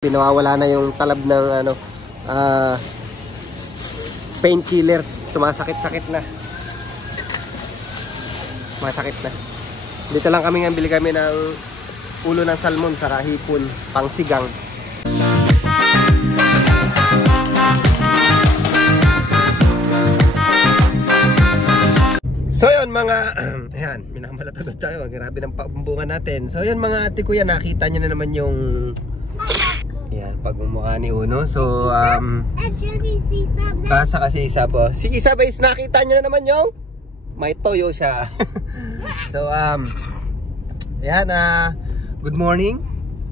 Nawawala na yung talab ng ano, painkillers. Sumasakit-sakit na. Masakit na. Dito lang kami bili kami ng ulo ng salmon saka hipon, pangsigang. So yun mga, ayan, minamalatagod tayo. Grabe ng pabungan natin. So yun mga ate kuya, nakita nyo na naman yung yan, pagmumukha ni Uno. So, kasa kasi Isab. Si Isab is nakita nyo na naman yung may toyo siya. So, yan, good morning.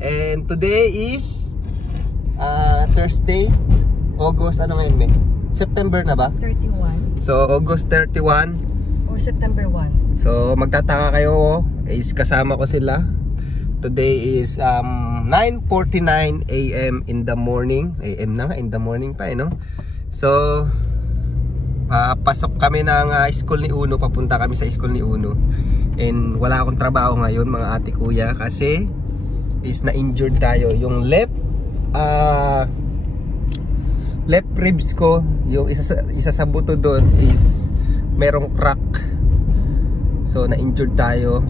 And today is Thursday, August, ano ngayon, May? September na ba? 31. So, August 31. Or September 1. So, magtataka kayo, is kasama ko sila. Today is 9:49 AM in the morning. AM na nga, in the morning pa no? So pasok kami ng school ni Uno. Papunta kami sa school ni Uno. And wala akong trabaho ngayon mga ate kuya, kasi is na-injured tayo. Yung left ribs ko, yung isa sa buto doon is merong crack. So na-injured tayo.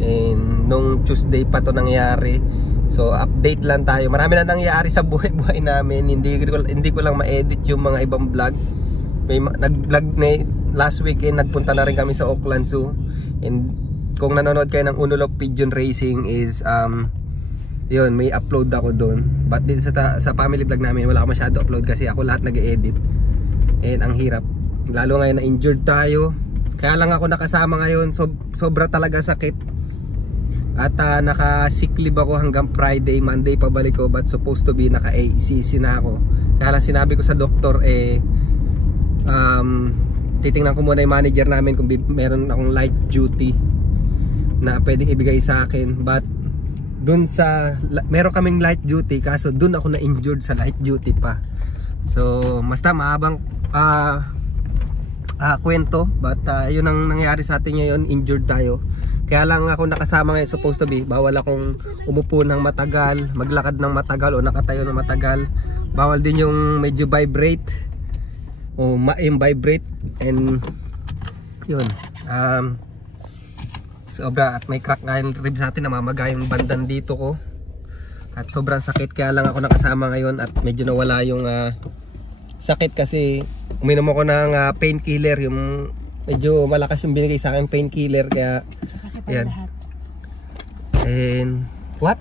And nung Tuesday pa to nangyari. So update lang tayo. Marami na nangyari sa buhay-buhay namin. Hindi ko lang ma-edit yung mga ibang vlog. May nag-vlog na last weekend, nagpunta na rin kami sa Auckland Zoo. And kung nanonood kayo ng Uno Love Pigeon Racing is yun, may upload ako doon. But din sa family vlog namin wala ako masyado upload kasi ako lahat nag-edit. And ang hirap. Lalo ngayon na injured tayo. Kaya lang ako nakasama ngayon. Sobra talaga sakit. At naka-sick leave ako hanggang Friday, Monday pabalik ko, but supposed to be naka-ACC na ako. Kaya lang sinabi ko sa doktor titingnan ko muna yung manager namin kung meron akong light duty na pwedeng ibigay sa akin. But dun sa meron kaming light duty, kaso dun ako na-injured sa light duty pa. So basta mahabang kwento, but yun ang nangyari sa atin ngayon. Injured tayo. Kaya lang ako nakasama ngayon, supposed to be. Bawal akong umupo ng matagal, maglakad ng matagal o nakatayo ng matagal. Bawal din yung medyo vibrate o ma-vibrate. And yun, sobra. At may crack nga yung ribs natin, namamaga yung bandan dito ko. At sobrang sakit, kaya lang ako nakasama ngayon. At medyo nawala yung sakit kasi uminom ako ng painkiller. Yung medyo malakas yung binigay sa akin painkiller, kaya yan. And what?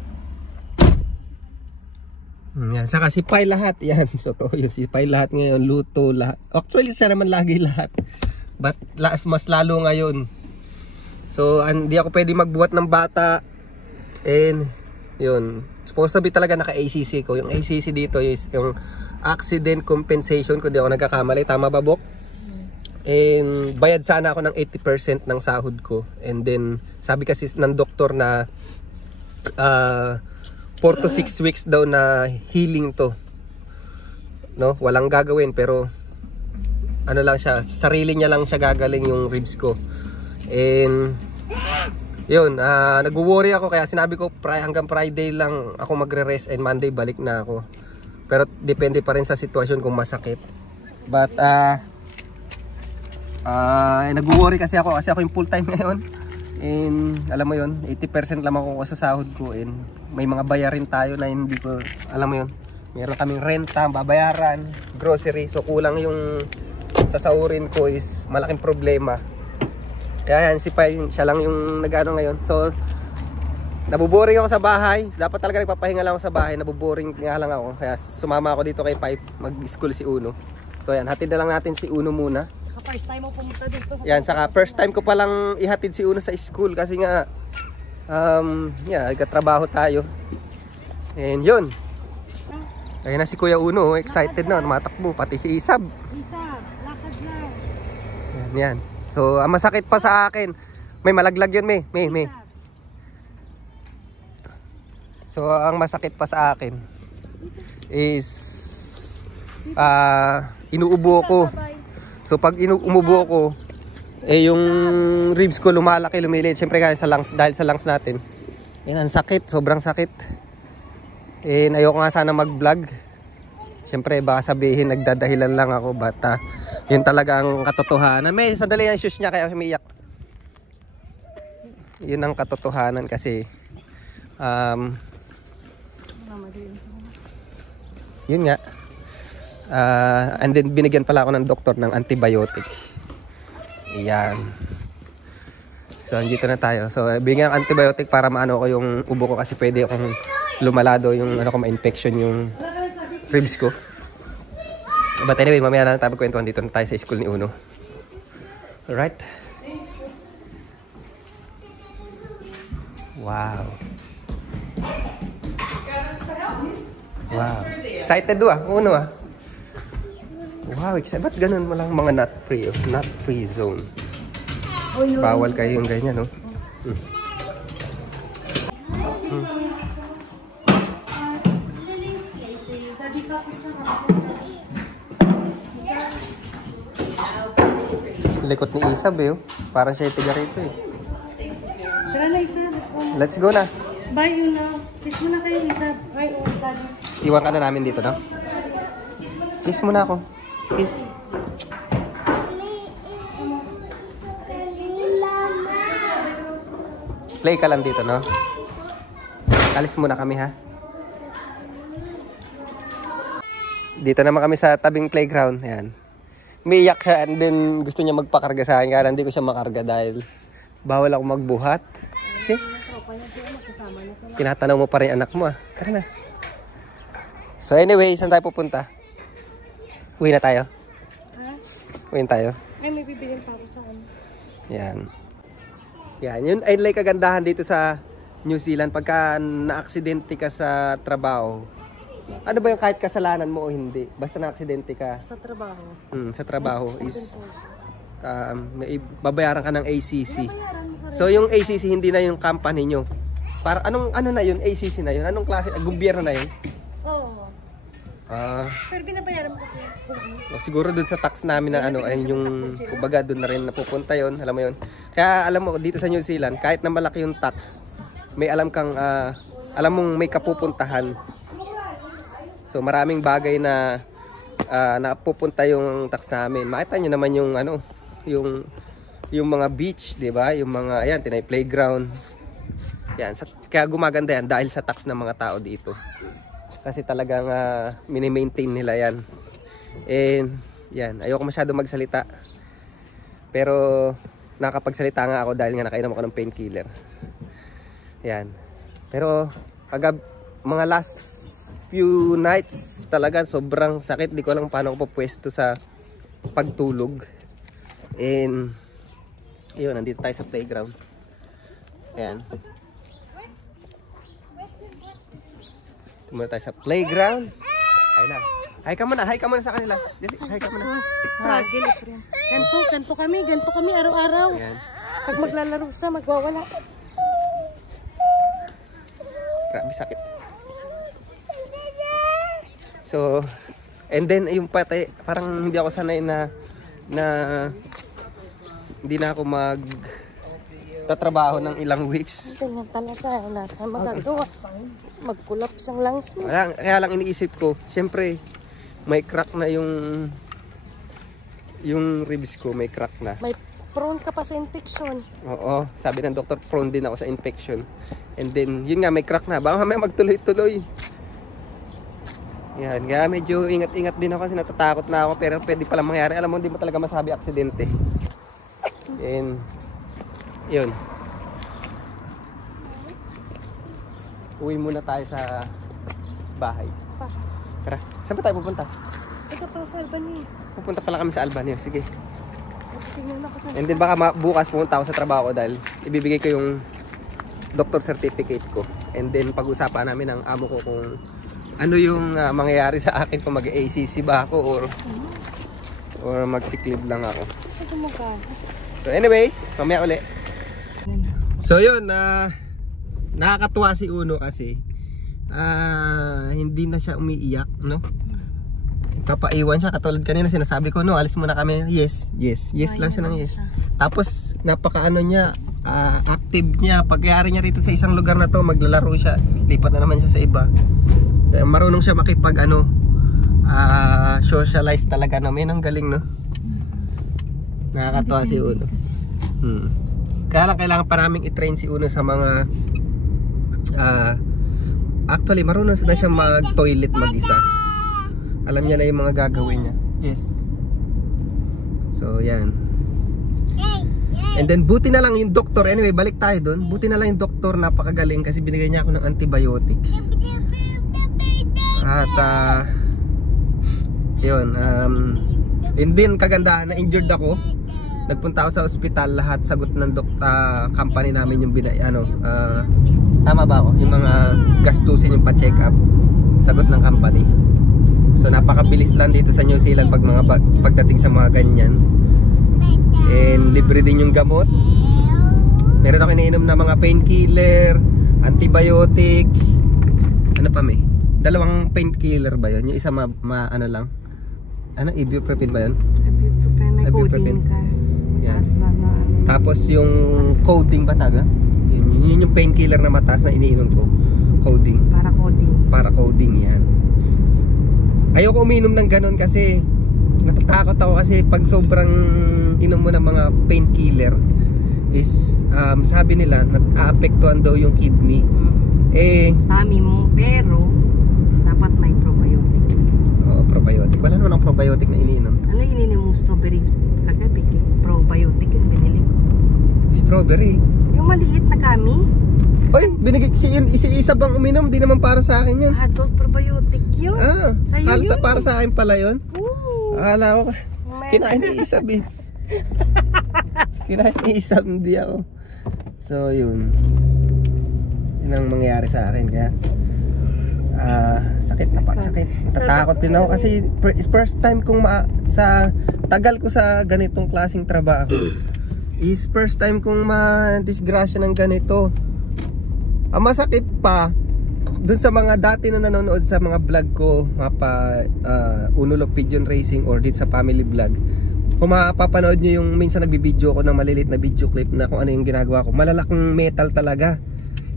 Yan, saka sipay lahat. Yan, so to, yung sipay lahat ngayon, luto lahat. Actually siya naman lagi lahat, but mas lalo ngayon. So hindi ako pwede magbuhat ng bata. And yun, supposed to be talaga naka-ACC ko. Yung ACC dito is yung accident compensation, kung di ako nagkakamali. Tama ba, Bok? And bayad sana ako ng 80% ng sahod ko. And then sabi kasi ng doktor na 4 to 6 weeks daw na healing to, no? Walang gagawin, pero ano lang siya, sarili niya lang siya gagaling yung ribs ko. And yun, nag-worry ako, kaya sinabi ko hanggang Friday lang ako magre-rest and Monday balik na ako. Pero depende pa rin sa sitwasyon kung masakit. But nag-worry kasi ako yung full time ngayon. And alam mo yun, 80% lang ako sa sahod ko. And may mga bayarin tayo na hindi ko, alam mo yun, meron kaming renta, babayaran, grocery. So kulang yung sasahurin ko, is malaking problema. Kaya yan, si Pai, siya lang yung nag-ano ngayon. So nabuboring ako sa bahay. Dapat talaga nagpapahinga lang ako sa bahay. Nabuboring nga lang ako. Kaya sumama ako dito kay Pai, mag-school si Uno. So yan, hatid na lang natin si Uno muna. First time mo pumunta dito. Yan, saka first time ko palang ihatid si Uno sa school kasi nga nagkatrabaho tayo. And yun. Ayun na si Kuya Uno, excited na, tumatakbo, pati si Isab. Isab, lakad na. Yan. So, masakit pa sa akin. May malaglag yun, May. So, ang masakit pa sa akin is inuubo ko. So pag umubo ko, yung ribs ko lumalaki, lumiliit. Siyempre dahil sa lungs natin. Yan, ang sakit, sobrang sakit. Ayoko nga sana mag-vlog. Siyempre baka sabihin nagdadahilan lang ako, but yun talaga ang katotohanan. May sandali ang shoes niya kaya umiiyak. Yun ang katotohanan kasi yun nga. And then binigyan pala ako ng doktor ng antibiotic. Ayan. So andito na tayo. So bigyan ng antibiotic para maano ko yung ubo ko kasi pwede akong lumalado yung ano ko ma-infection yung ribs ko. But anyway, mamaya na tayo magkwentuhan. Dito na tayo sa school ni Uno. Alright. Wow. Wow. Excited Uno Wow, excited. Ba't ganun mo lang mga nut free? Nut free zone. Bawal kayo yung ganyan, no? Likot ni Isab parang siya itiga rito Tara na, Isab. Let's go na. Bye, Uno. Kiss mo na kayo, Isab. Bye, Daddy. Iwan ka na namin dito, no? Kiss mo na ako. Kiss. Play ka lang dito, no? Alis muna kami, ha? Dito naman kami sa tabing playground. Ayan. Umiiyak siya and then gusto niya magpakarga sa akin. Kaya hindi ko siya makarga dahil bawal ako magbuhat. Kasi tinatanaw mo pa rin anak mo, Tara na. So anyway, saan tayo pupunta? Uwi na tayo? Uwi na tayo? Ay, may bibigyan pa ako sa ano. Yan. Yan. Yun ay like kagandahan dito sa New Zealand. Pagka na-aksidente ka sa trabaho, ano ba yung kahit kasalanan mo o hindi? Basta na-aksidente ka. Sa trabaho. Sa trabaho is may babayaran ka ng ACC. So yung ACC hindi na yung company nyo. Para ano na yun? ACC na yun? Anong klase? Gobyerno na yun? Oo. Pero binabayaran mo kasi. Siguro dun sa tax namin na ayun yung kumbaga dun na rin napupunta yun. Alam mo yun? Kaya alam mo dito sa New Zealand, kahit na malaki yung tax, may alam kang alam mong may kapupuntahan. So maraming bagay na napupunta yung tax namin. Makita nyo naman yung yung mga beach, 'di ba? Yung mga ayan, tinay playground. Yan, kaya gumaganda yan dahil sa tax ng mga tao dito. Kasi talagang mini-maintain nila yan. And yan, ayoko masyado magsalita. Pero nakapagsalita nga ako dahil nga nakainom ako ng painkiller. Yan. Pero mga last few nights talaga sobrang sakit. Di ko alam paano ako pupwesto sa pagtulog. And yun, nandito tayo sa playground. Ayan. Tumula tayo sa playground. Ayun na. Hi ka muna sa kanila. Hi ka muna. Struggle, friend. Ganto kami araw-araw. Pag maglalaro siya, magwawala. Grabe sakit. So, and then yung pati, parang hindi ako sanay na hindi na ako tatrabaho ng ilang weeks. Ganyan talaga, wala tayong magagawa. Mag-collapse ang lungs mo. Kaya lang iniisip ko, syempre may crack na yung ribs ko, may crack na. May prone ka pa sa infection. Oo, sabi ng doktor, prone din ako sa infection. And then, yun nga, may crack na. Baka mamaya magtuloy-tuloy. Yan, kaya medyo ingat-ingat din ako kasi natatakot na ako. Pero pwede palang mangyari. Alam mo, hindi mo talaga masabi aksidente. And, yun. Uwi muna tayo sa bahay. Tara, saan ba tayo pupunta? Ito pa sa Albany. Pupunta pala kami sa Albany. Sige. And then baka bukas pumunta ako sa trabaho ko dahil ibibigay ko yung doctor certificate ko. And then pag-usapan namin ng amo ko kung ano yung mangyayari sa akin kung mag-ACC ba ako or mag-sick leave lang ako. So anyway, mamaya uli. So yun, nakakatuwa si Uno kasi hindi na siya umiiyak, no? Papaiwan siya katulad kanina sinasabi ko, no, alis muna kami. Yes lang siya ng yes. Tapos napakaano niya, active niya. Pagyari niya rito sa isang lugar na to, maglalaro siya. Lipat na naman siya sa iba. Marunong siya makipag socialize talaga namin. Ang galing, no? Nakakatawa si Uno. Kaya lang kailangan pa namin i-train si Uno sa mga actually marunong na siya mag-toilet mag-isa. Alam niya na yung mga gagawin niya. Yes. So yan. And then buti na lang yung doktor. Anyway, balik tayo dun. Buti na lang yung doktor, napakagaling kasi binigay niya ako ng antibiotic. At yun, hindi kagandahan na injured ako. Nagpunta ako sa ospital, lahat sagot ng company namin yung tama ba ako? Yung mga gastusin yung pa-check up, sagot ng company. So napakabilis lang dito sa New Zealand pagdating sa mga ganyan. And libre din yung gamot. Meron ako iniinom na mga painkiller, antibiotic. Ano pa may? 2 painkiller ba yun? Yung isa ano lang? Ano? Ibuprofen ba yun? Ibuprofen, may codeine ka. Yan. Tapos yung codeine ba taga? Yun yung painkiller na mataas na iniinom ko. Codeine. Para codeine yan. Ayoko uminom ng ganun kasi natatakot ako kasi pag sobrang inom mo ng mga painkiller is sabi nila naaapektuhan daw yung kidney. Tummy mo, pero dapat may probiotic. Oo, probiotic. Wala naman ang probiotic na iniinom. Ano iniinom mo? Strawberry kagabi? Probiotic yung binili ko. Strawberry? Yung maliit na kami. Oy, binigay isa bang uminom? Di naman para sa akin yun. Adult probiotic yun. Para sa akin pala yun. Akala ko kinain ni Isab eh. Kinain ni Isab, hindi ako. So yun ang mangyayari sa akin. Kaya sakit, napakasakit. Natatakot din ako kasi first time kong sa tagal ko sa ganitong klaseng trabaho is first time kong ma-disgrasya ng ganito. Ang masakit pa dun sa mga dati na nanonood sa mga vlog ko, Unulog Pigeon Racing or dito sa family vlog, kung mapapanood nyo yung minsan nagbibideo ko ng malilit na video clip na kung ano yung ginagawa ko, malalaking metal talaga.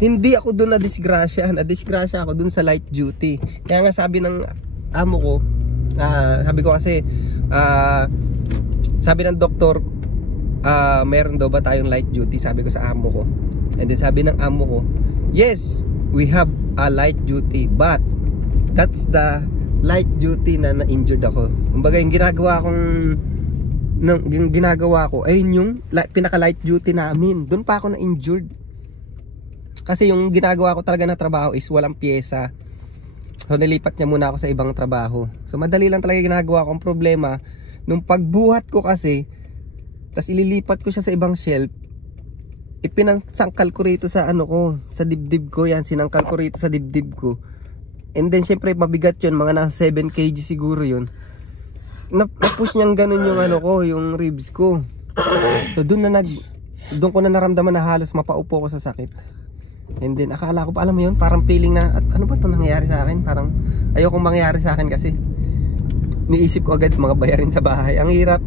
Hindi ako dun na-disgrasya ako dun sa light duty. Kaya nga sabi ng amo ko, sabi ko kasi sabi ng doktor, meron daw ba tayong light duty, sabi ko sa amo ko. And then sabi ng amo ko, yes, we have a light duty, but that's the light duty na na-injured ako. Kumbaga yung ginagawa ko ayun yung pinaka light duty namin. Doon pa ako na-injured. Kasi yung ginagawa ko talaga na trabaho is walang pyesa. So nilipat niya muna ako sa ibang trabaho. So madali lang talaga ginagawa ko. Ang problema, nung pagbuhat ko kasi, tas ililipat ko siya sa ibang shelf, ipinangsangkal ko rito sa sa dibdib ko yan. Sinangkal ko rito sa dibdib ko. And then syempre mabigat yun, mga nasa 7 kg siguro yun. Na-push niyang ganun yung yung ribs ko. So doon ko na naramdaman na halos mapaupo ko sa sakit. And then akala ko pa, alam mo yun, parang feeling na ano ba 'tong nangyayari sa akin? Parang ayokong mangyari sa akin kasi niisip ko agad mga bayarin sa bahay. Ang hirap.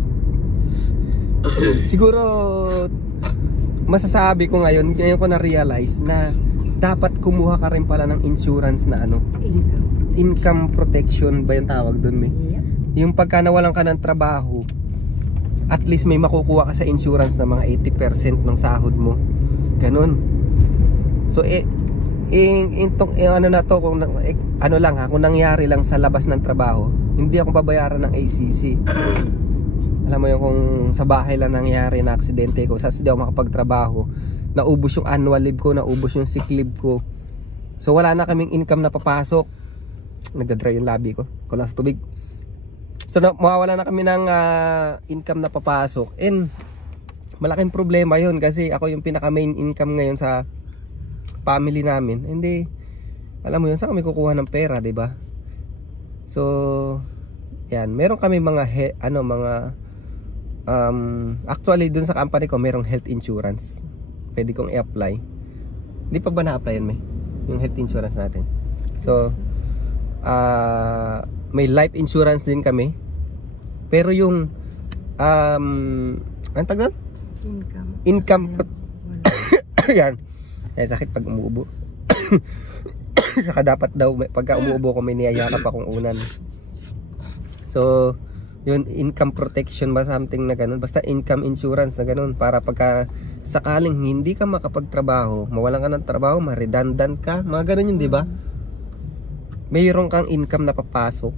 Siguro masasabi ko ngayon ko na realize na dapat kumuha ka rin pala ng insurance na income protection ba yung tawag doon, yung pagka nawalan ka ng trabaho, at least may makukuha ka sa insurance na mga 80% ng sahod mo. Ganun. So kung nangyari lang sa labas ng trabaho, hindi ako babayaran ng ACC. Alam mo yung kung sa bahay lang nangyari na aksidente ko, sas di ako makapagtrabaho, naubos yung annual leave ko, naubos yung sick leave ko. So wala na kaming income na papasok. Nagdadry yung labi ko, kulang sa tubig. So mawawala na kami ng income na papasok. And malaking problema yun kasi ako yung pinaka main income ngayon sa family namin. Hindi, alam mo yun, saan kami kukuha ng pera, diba? So yan, meron kami mga actually dun sa company ko merong health insurance. Pwede kong i-apply. Hindi pa ba na-apply yan, may? Yung health insurance natin. So may life insurance din kami. Pero yung ang tawag doon? Income yan. Sakit pag umuubo. Saka dapat daw pagka umuubo ko may niyayakap akong unan. So yun, income protection ba something na ganun, basta income insurance na ganun, para pagka sakaling hindi ka makapagtrabaho, mawalan ka ng trabaho, ma-redundant ka, mga ganun yun, di ba? Mayroon kang income na papasok.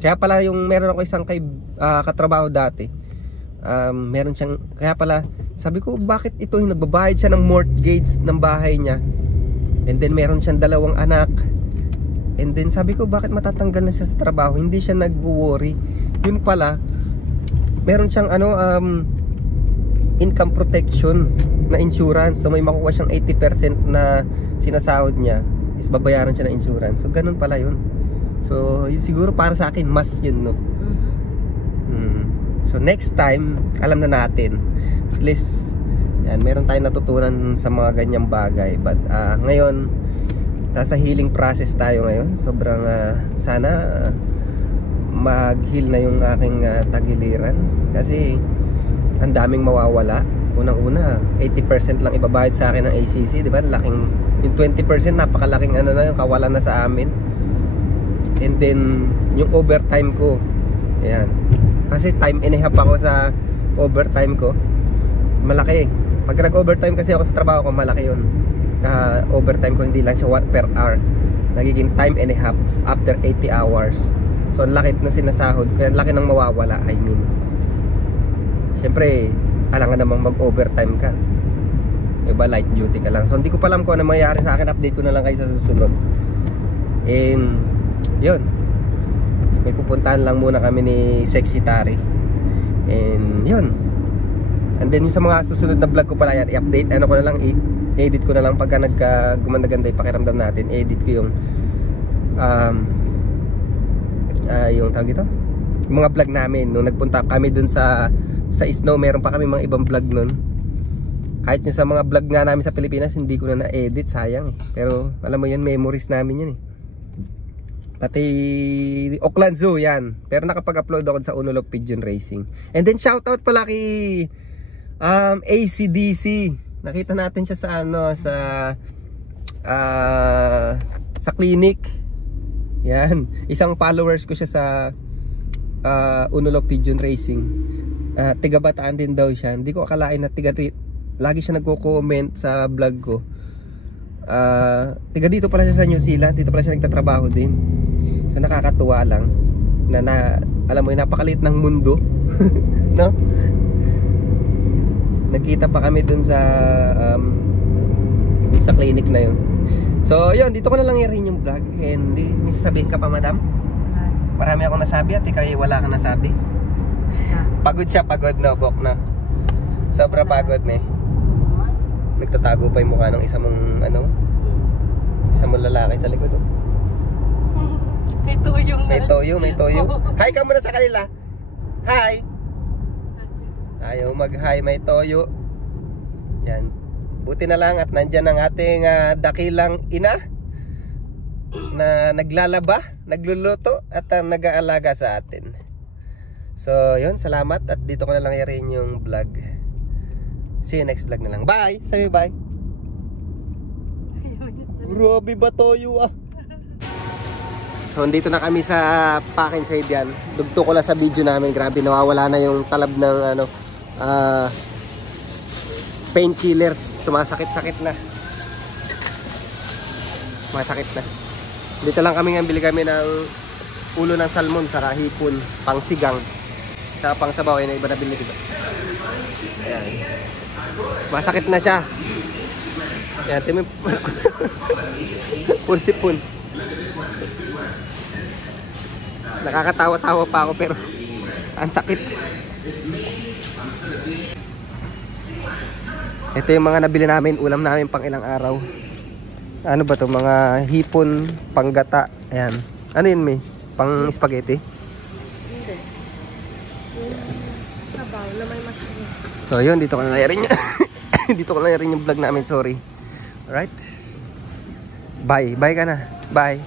Kaya pala yung meron ako isang katrabaho dati, meron siyang, kaya pala sabi ko bakit ito, nagbabayad siya ng mortgage ng bahay niya, and then meron siyang 2 anak, and then sabi ko bakit matatanggal na siya sa trabaho, hindi siya nag-worry. Yun pala, meron siyang income protection na insurance, so may makukuha siyang 80% na sinasahod niya is babayaran siya ng insurance. So ganun pala yun. So siguro para sa akin mas yun, no? So next time alam na natin, at least yan, meron tayong natutunan sa mga ganyang bagay. But ngayon nasa healing process tayo ngayon. Sobrang sana mag-heal na yung aking tagiliran, kasi ang daming mawawala. Unang-una 80% lang ibabayad sa akin ng ACC, di ba? Laking, yung 20% napakalaking ano na, yung kawalan na sa amin. And then yung overtime ko, ayan, kasi time and a half ako sa overtime ko, malaki. Pag nag-overtime kasi ako sa trabaho ko, malaki yun. Overtime ko hindi lang siya 1 per hour, nagiging time and a half after 80 hours. So ang laki na sinasahod, kaya laki ng mawawala. I mean, siyempre alangan namang mag-overtime ka, iba light duty ka lang. So hindi ko pa alam kung ano mangyayari sa akin, update ko na lang kayo sa susunod. And yun, may pupuntahan lang muna kami ni Sexy Tari. And yun, and then yung sa mga susunod na vlog ko pala yan, i-update, ano ko na lang, i-edit ko na lang pagka gumanda-ganda yung pakiramdam natin. Edit ko yung yung tawag ito, yung mga vlog namin nung nagpunta kami dun sa Snow. Meron pa kami mga ibang vlog nun. Kahit yung sa mga vlog nga namin sa Pilipinas, hindi ko na na-edit, sayang. Pero alam mo yun, memories namin yun eh. Pati Auckland Zoo yan, pero nakapag-upload ako sa Unulog Pigeon Racing. And then shoutout pala kay ACDC. Nakita natin siya sa ano, sa clinic. Yan, isang followers ko siya sa Unulog Pigeon Racing. Tiga Bataan din daw siya. Hindi ko akalain na lagi siya nagko-comment sa vlog ko. Tiga dito pala siya sa New Zealand. Dito pala siya nagtatrabaho din. So nakakatuwa lang na alam mo, napakaliit ng mundo. No? Nagkita pa kami dun sa clinic na yun. So yun, dito ko na lang i-rin yung vlog. And may sasabihin ka pa, madam? Marami akong nasabi at ikaw wala kang nasabi. Pagod siya, pagod, no, Bok, no? Sobra pagod, ne. Nagtatago pa yung mukha ng isa mong lalaki sa likod, oh. May tuyo nga. May toyo. Hi ka muna sa kanila. Hi. Ayaw mag-hi, may toyo. Yan. Buti na lang at nandyan ang ating dakilang ina na naglalaba, nagluluto at nag-aalaga sa atin. So yun, salamat at dito ko na lang i-rin yung vlog. See you next vlog na lang. Bye! Sabi bye! Grabe ba toyo ah! So dito na kami sa Pakin Saibian. Dugto ko lang sa video namin. Grabe, nawawala na yung talab ng painkillers. Sumasakit-sakit na. Masakit na. Dito lang kami, bili kami ng ulo ng salmon, saka hipon, pang sigang. Saka pang sabaw, yun na iba na bili dito. Ayan. Masakit na siya. Ayan, timim. Pursipon. Nakakatawa-tawa pa ako pero ang sakit. Ito yung mga nabili namin, ulam namin pang ilang araw. Ano ba to? Mga hipon, panggata. Ayan. Ano yun, May? Pang spaghetti? Hindi. Sabaw na may masarap. So yun, dito ko na nayarin dito ko na nayarin yung vlog namin, sorry. Alright. Bye. Bye ka na. Bye.